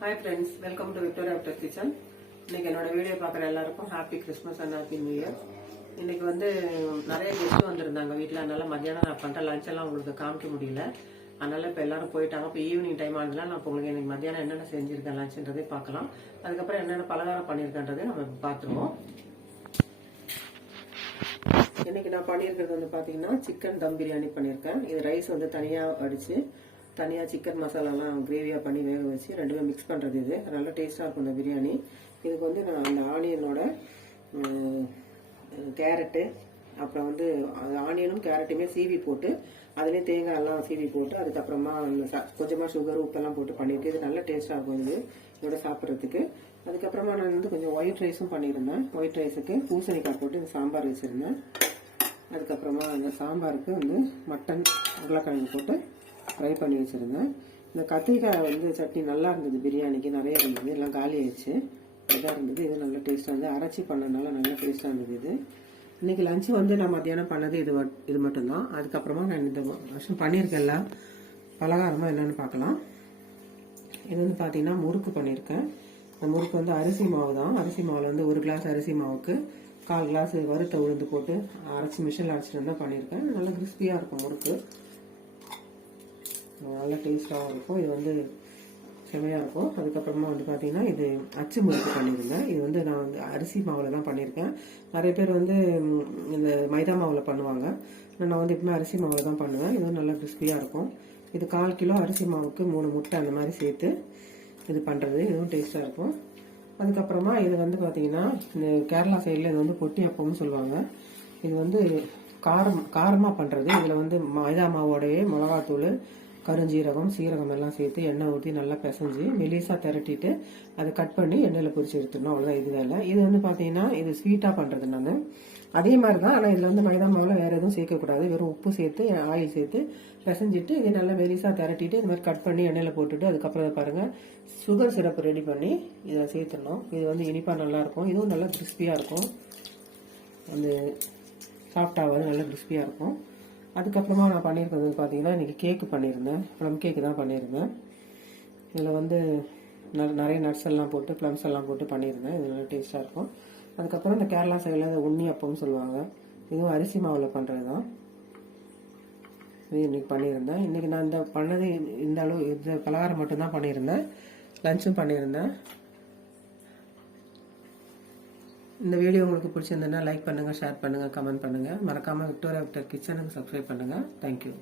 Hi friends, welcome to Victoria After Kitchen. இன்னைக்கு என்னோட video பார்க்குற எல்லாருக்கும் happy Christmas and happy new year. இன்னைக்கு வந்து நிறைய கெஸ்ட் வந்திருந்தாங்க வீட்டில். அதனால மத்தியானம் நான் பண்ணுற லஞ்ச் எல்லாம் உங்களுக்கு காமிக்க முடியல. அதனால இப்போ எல்லாரும் போயிட்டாங்க. இப்போ ஈவினிங் டைம் ஆகுதுலாம் நான் உங்களுக்கு இன்னைக்கு மத்தியானம் என்னென்ன செஞ்சிருக்கேன் லஞ்சுன்றதே பார்க்கலாம். அதுக்கப்புறம் என்னென்ன பலகாரம் பண்ணியிருக்கேன்றதே நம்ம பார்த்துருவோம். இன்னைக்கு நான் பண்ணியிருக்கிறது வந்து பார்த்தீங்கன்னா சிக்கன் தம் பிரியாணி பண்ணியிருக்கேன். இது ரைஸ் வந்து தனியாக அடித்து தனியாக சிக்கன் மசாலாலாம் கிரேவியாக பண்ணி வேக வச்சு ரெண்டுமே மிக்ஸ் பண்ணுறது. இது நல்லா டேஸ்ட்டாக இருக்கும் இந்த பிரியாணி. இதுக்கு வந்து நான் அந்த ஆனியனோட கேரட்டு, அப்புறம் வந்து ஆனியனும் கேரட்டுமே சீவி போட்டு அதுலேயே தேங்காய் எல்லாம் சீவி போட்டு அதுக்கப்புறமா கொஞ்சமாக சுகர் உப்பெல்லாம் போட்டு பண்ணிட்டு இது நல்லா டேஸ்ட்டாக இருக்கும் இது இதோட சாப்பிட்றதுக்கு. அதுக்கப்புறமா நான் வந்து கொஞ்சம் ஒயிட் ரைஸும் பண்ணியிருந்தேன். ஒயிட் ரைஸுக்கு பூசணிக்காய் போட்டு இந்த சாம்பார் வச்சுருந்தேன். அதுக்கப்புறமா இந்த சாம்பாருக்கு வந்து மட்டன் உருளைக்கிழங்கு போட்டு ஃப்ரை பண்ணி வச்சுருந்தேன். இந்த கத்திரிக்காய் வந்து சட்னி நல்லா இருந்தது, பிரியாணிக்கு நிறைய இருந்தது, எல்லாம் காலி ஆயிடுச்சு. இதாக இருந்தது. இது நல்லா டேஸ்ட்டாக இருந்தது, அரைச்சி பண்ணனால நல்லா டேஸ்ட்டாக இருந்தது. இது இன்றைக்கி லஞ்சு வந்து நான் மத்தியானம் பண்ணது இது மட்டும்தான். அதுக்கப்புறமா நான் இந்த வருஷம் பண்ணியிருக்கேன்ல பலகாரமாக என்னென்னு பார்க்கலாம். இது வந்து பார்த்தீங்கன்னா முறுக்கு பண்ணியிருக்கேன். இந்த முறுக்கு வந்து அரிசி மாவு தான். அரிசி மாவில் வந்து 1 கிளாஸ் அரிசி மாவுக்கு 1/4 கிளாஸ் வறுத்த உளுந்து போட்டு அரைச்சி மிஷினில் அரைச்சிட்டு இருந்தால் பண்ணியிருக்கேன். நல்லா கிறிஸ்பியாக இருக்கும் முறுக்கு, நல்லா டேஸ்ட்டாகவும் இருக்கும். இது வந்து செமையாக இருக்கும். அதுக்கப்புறமா வந்து பார்த்தீங்கன்னா இது அச்சு முறுக்கு பண்ணியிருந்தேன். இது வந்து நான் வந்து அரிசி மாவில் தான் பண்ணியிருக்கேன். நிறைய பேர் வந்து இந்த மைதா மாவில் பண்ணுவாங்க. நான் வந்து எப்பவுமே அரிசி மாவில் தான் பண்ணுவேன். இது வந்து நல்லா கிறிஸ்பியாக இருக்கும். இது 1/4 கிலோ அரிசி மாவுக்கு 3 முட்டை அந்த மாதிரி சேர்த்து இது பண்ணுறது. இதுவும் டேஸ்ட்டாக இருக்கும். அதுக்கப்புறமா இது வந்து பார்த்தீங்கன்னா இந்த கேரளா சைடில் இது வந்து பொட்டி அப்பம்னு சொல்லுவாங்க. இது வந்து காரமாக பண்ணுறது. இதில் வந்து மைதா மாவோடையே மிளகாத்தூள், கருஞ்சீரகம், சீரகம் எல்லாம் சேர்த்து எண்ணெய் ஊற்றி நல்லா பிசைஞ்சு மெலிசாக திரட்டிட்டு அதை கட் பண்ணி எண்ணெயில் பொரிச்சு எடுத்துடணும். அவ்வளோதான் இது வேலை. இது வந்து பார்த்தீங்கன்னா இது ஸ்வீட்டாக பண்ணுறது நான். அதே மாதிரி தான், ஆனால் இதில் வந்து மைதா மாவில் வேறு எதுவும் சேர்க்கக்கூடாது. வெறும் உப்பு சேர்த்து ஆயில் சேர்த்து பிசைஞ்சிட்டு இதை நல்லா மெலிசாக திரட்டிட்டு இது மாதிரி கட் பண்ணி எண்ணெயில் போட்டுட்டு அதுக்கப்புறம் பாருங்கள் சுகர் சிரப்பு ரெடி பண்ணி இதில் சேர்த்துடணும். இது வந்து இனிப்பாக நல்லாயிருக்கும். இதுவும் நல்லா கிறிஸ்பியாக இருக்கும். அந்த சாஃப்டாவது நல்லா கிறிஸ்பியாக இருக்கும். அதுக்கப்புறமா நான் பண்ணியிருக்கிறது பார்த்தீங்கன்னா இன்றைக்கி கேக்கு பண்ணியிருந்தேன். ப்ளம் கேக்கு தான் பண்ணியிருந்தேன். இதில் வந்து நிறைய நட்ஸ் எல்லாம் போட்டு ப்ளம்ஸ் எல்லாம் போட்டு பண்ணியிருந்தேன். இது நல்லா டேஸ்ட்டாக இருக்கும். அதுக்கப்புறம் இந்த கேரளா சைடில் உண்ணி அப்பம்னு சொல்லுவாங்க. இதுவும் அரிசி மாவில் பண்ணுறது தான். இது இன்றைக்கி பண்ணியிருந்தேன். இன்றைக்கி நான் இந்த பண்ணது இந்த அளவு இந்த பலகாரம் மட்டும்தான் பண்ணியிருந்தேன். லஞ்சும் பண்ணியிருந்தேன். இந்த வீடியோ உங்களுக்கு பிடிச்சிருந்ததுன்னா லைக் பண்ணுங்கள், ஷேர் பண்ணுங்கள், கமெண்ட் பண்ணுங்கள். மறக்காமல் விக்டோரியா ஆஃப்டர் கிச்சனுக்கு சப்ஸ்கிரைப் பண்ணுங்கள். தேங்க்யூ.